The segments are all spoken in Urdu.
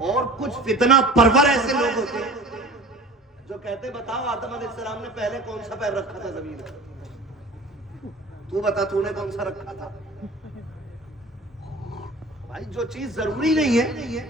اور کچھ فتنہ پرور ایسے لوگ ہوتے ہیں جو کہتے بتاؤ آدم علیہ السلام نے پہلے کون سا پیر رکھا تھا زمین میں؟ تو بتا تو نے کون سا رکھا تھا؟ بھائی جو چیز ضروری نہیں ہے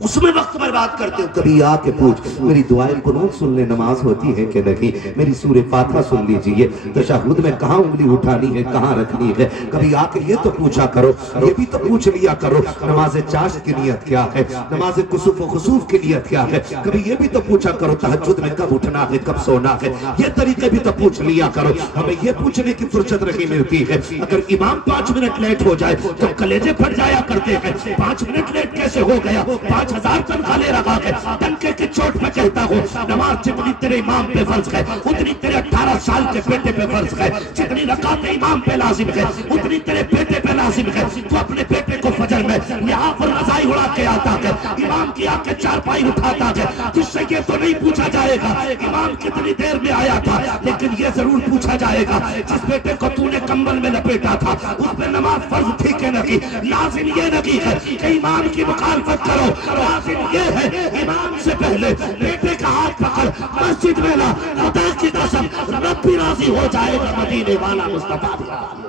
اس میں وقت برباد کرتے ہو. کبھی آ کے پوچھ میری دعائیں قنوت سننے نماز ہوتی ہے کہ نہیں, میری سورہ فاتحہ سن لیجئے, تشہد میں کہاں انگلی اٹھانی ہے کہاں رکھنی ہے. کبھی آ کے یہ تو پوچھا کرو, یہ بھی تو پوچھ لیا کرو نماز چاشت کی نیت کیا ہے, نماز کسوف و خسوف کی نیت کیا ہے. کبھی یہ بھی تو پوچھا کرو تہجد میں کب اٹھنا ہے کب سونا ہے. یہ طریقے بھی تو پوچھ لیا کرو. ہمیں یہ پوچھنے کی فرصت نہیں ملتی ہے. اگر امام 5 منٹ لیٹ ہو جائے تو کلیجے پھٹ جایا کرتے ہیں. 5 منٹ لیٹ کیسے ہو گیا؟ 5000 تنخواہ لے رہا ہے. ڈنکے کی چوٹ پہ کہتا ہوں نماز جتنی تیرے امام پہ فرض ہے اتنی تیرے 18 سال کے بیٹے پہ فرض ہے. جتنی رکعت امام پہ لازم ہے اتنی تیرے بیٹے پہ لازم ہے. تو اپنے بیٹے کو فجر میں یہاں پر رضائی اڑا کے آتا ہے, امام کی آ کے چارپائی اٹھاتا ہے. تجھ سے یہ تو نہیں پوچھا جائے گا امام کتنی دیر میں آیا تھا, لیکن یہ ضرور پوچھا جائے گا جس بیٹے کو تو نے کمبل میں لپیٹا تھا اس پہ نماز فرض تھی کہ نہیں. لازم یہ نہیں ہے کہ امام کی مخالفت کرو, لازم یہ ہے امام سے پہلے بیٹے کا ہاتھ پکڑ مسجد میں لا. خدا کی قسم رب بھی راضی ہو جائے گا, مدینے والا مصطفیٰ بھی راضی.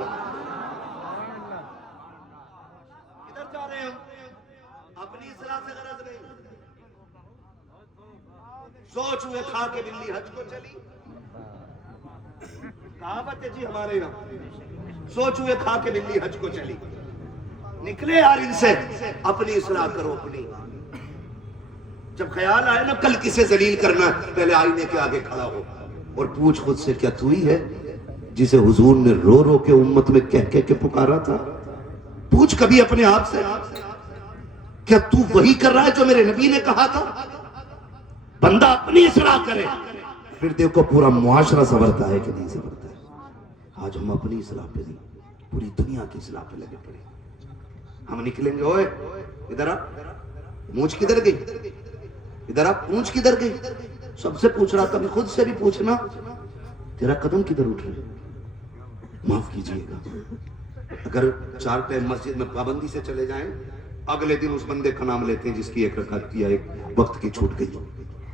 کدھر جا رہے ہم؟ اپنی اصلاح سے غرض نہیں. سوچ ہوئے کھا کے بلی حج کو چلی, کہاوت ہے جی ہمارے یہاں, سوچ ہوئے کھا کے بلی حج کو چلی. نکلے یار ان سے, اپنی اصلاح کرو اپنی. جب خیال آئے نا کل کسے ذلیل کرنا, پہلے آئینے کے آگے کھڑا ہو اور پوچھ خود سے کیا تو ہی ہے جسے حضور نے رو رو کے امت میں کہہ کے پکارا تھا؟ پوچھ کبھی اپنے آپ سے کیا تو وہی کر رہا ہے جو میرے نبی نے کہا تھا؟ بندہ اپنی اصلاح کرے پھر دیکھو پورا معاشرہ سنورتا ہے کہ نہیں سنورتا ہے. آج ہم اپنی اصلاح پہ نہیں پوری دنیا کی اصلاح پہ لگے پڑے. ہم نکلیں گے, اوئے ادھر آ, مونچھ کدھر گئی, ادھر آپ پونچھ کدھر گئی؟ سب سے پوچھ رہا, کبھی خود سے بھی پوچھنا تیرا قدم کدھر اٹھ رہا ہے. معاف کیجئے گا اگر 4 ٹائم مسجد میں پابندی سے چلے جائیں, اگلے دن اس بندے کا نام لیتے ہیں جس کی 1 رکعت یا 1 وقت کی چھوٹ گئی.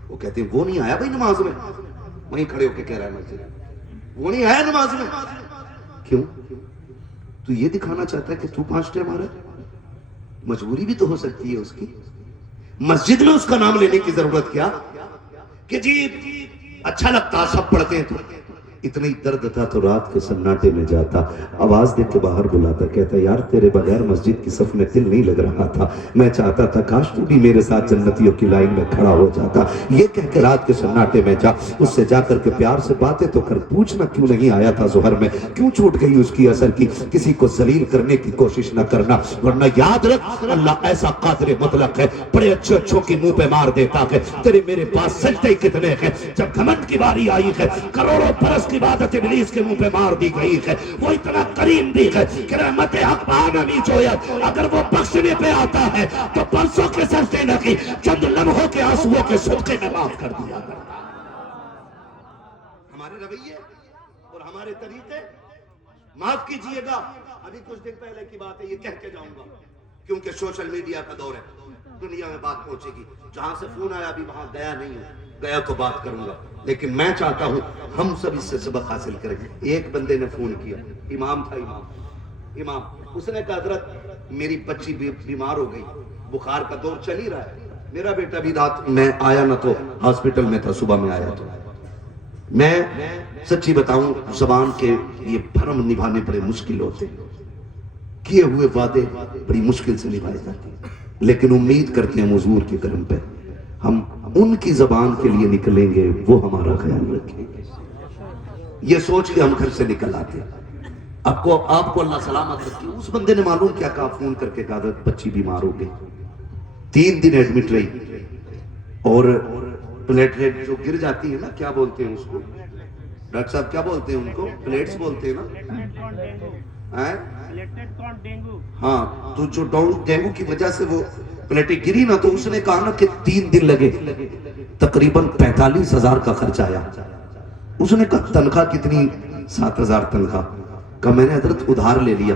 وہ کہتے ہیں وہ نہیں آیا بھائی نماز میں, وہیں کھڑے ہو کے کہہ رہا ہے مسجد وہ نہیں آیا نماز میں. کیوں؟ تو یہ دکھانا چاہتا ہے کہ تو 5 ٹائم آ رہا ہے. مجبوری بھی تو ہو سکتی ہے اس کی. مسجد میں اس کا نام لینے کی ضرورت کیا کہ جی اچھا لگتا سب پڑھتے ہیں. تو اتنی درد تھا تو رات کے سناٹے میں جاتا, آواز دے کے باہر بلاتا, کہتا یار تیرے بغیر مسجد کی صف میں دل نہیں لگ رہا تھا, میں چاہتا تھا کاش تو بھی میرے ساتھ جنتیوں کی لائن میں کھڑا ہو جاتا. یہ کہہ کے رات کے سناٹے میں جا, اس سے جا کر کے پیار سے باتیں تو کر, پوچھنا کیوں نہیں آیا تھا ظہر میں, کیوں چھوٹ گئی اس کی اثر کی. کسی کو ذلیل کرنے کی کوشش نہ کرنا, ورنہ یاد رکھ اللہ ایسا قادر مطلق ہے, بڑے اچھوں کی منہ پہ مار دیتا ہے. تیرے میرے پاس سجدے کتنے ہیں, جب گھمنڈ کی باری آئی ہے کروڑوں برس کی عبادت ابلیس کے منہ پہ مار دی گئی ہے. وہ اتنا کریم بھی ہے کہ رحمت حق بانمی جویت, اگر وہ بخشنے پہ آتا ہے تو برسوں کے سجدے نہ کی, چند لمحوں کے آنسوؤں کے صدقے میں معاف کر دیا کرتا. ہمارے رویے اور ہمارے طریقے, معاف کیجئے گا ابھی کچھ دن پہلے کی بات ہے, یہ کہہ کے جاؤں گا کیونکہ سوشل میڈیا کا دور ہے, دنیا میں بات پہنچے گی. جہاں سے فون آیا ابھی وہاں گیا نہیں ہوں, گیا تو بات کروں گا, لیکن میں چاہتا ہوں ہم سب اس سے سبق حاصل کریں. ایک بندے نے فون کیا, امام تھا, امام اس نے کہا حضرت میری بچی بیمار ہو گئی, بخار کا دور چل ہی رہا ہے, میرا بیٹا بھی رات میں آیا نہ تو ہاسپٹل میں تھا, صبح میں آیا. تو میں سچی بتاؤں زبان کے یہ بھرم نبھانے بڑے مشکل ہوتے ہیں, کیے ہوئے وعدے بڑی مشکل سے نبھائے جاتے ہیں, لیکن امید کرتے ہیں حضور کے کرم پہ ہم ان کی زبان کے لیے نکلیں گے, وہ ہمارا خیال رکھیں گے. یہ سوچ کے ہم گھر سے نکل آتے ہیں. آپ کو اللہ سلامت رکھے. اس بندے نے معلوم کیا کہا, فون کر کے کہا بچی بیمار ہو گئی, 3 دن ایڈمٹ رہی, اور پلیٹلیٹ جو گر جاتی ہے نا, کیا بولتے ہیں اس کو ڈاکٹر صاحب, کیا بولتے ہیں ان کو؟ پلیٹس بولتے ہیں نا, ہاں. تو جو ڈینگو کی وجہ سے وہ پلیٹیں گری نا, تو اس نے کہا نا کہ 3 دن لگے, تقریباً 45,000 کا خرچ آیا. اس نے کہا تنخواہ کتنی؟ 7,000 تنخواہ. کہا میں نے حضرت ادھار لے لیا,